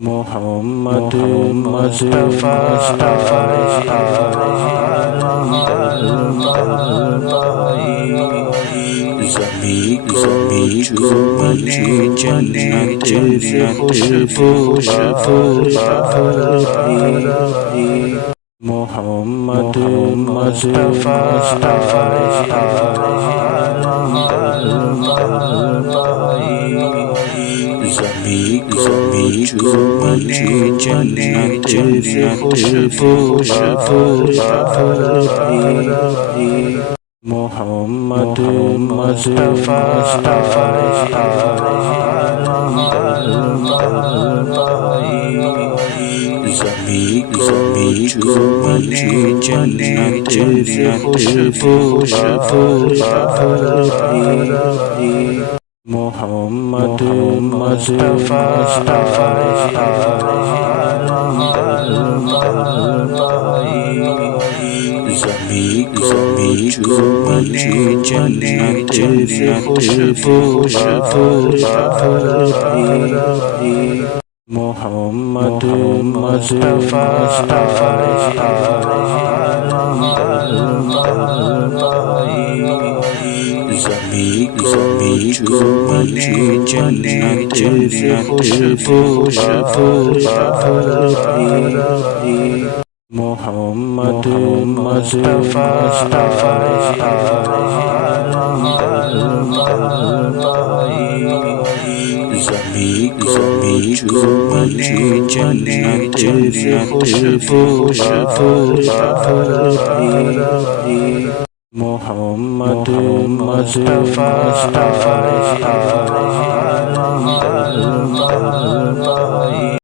محمد مصطفیٰ زمین کو چومنے جنت سے خوشبو محمد مصطفیٰ زمین کو چومنے جنت سے خوشبو محمد مصطفیٰ زمین کو چومنے جنت سے خوشبو محمد مصطفیٰ زمین کو چومنے جنت سے خوشبو محمد مصطفیٰ زمین کو چومنے جنت سے خوشبو محمد مصطفیٰ زمین کو چومنے جنت سے خوشبو محمد مصطفیٰ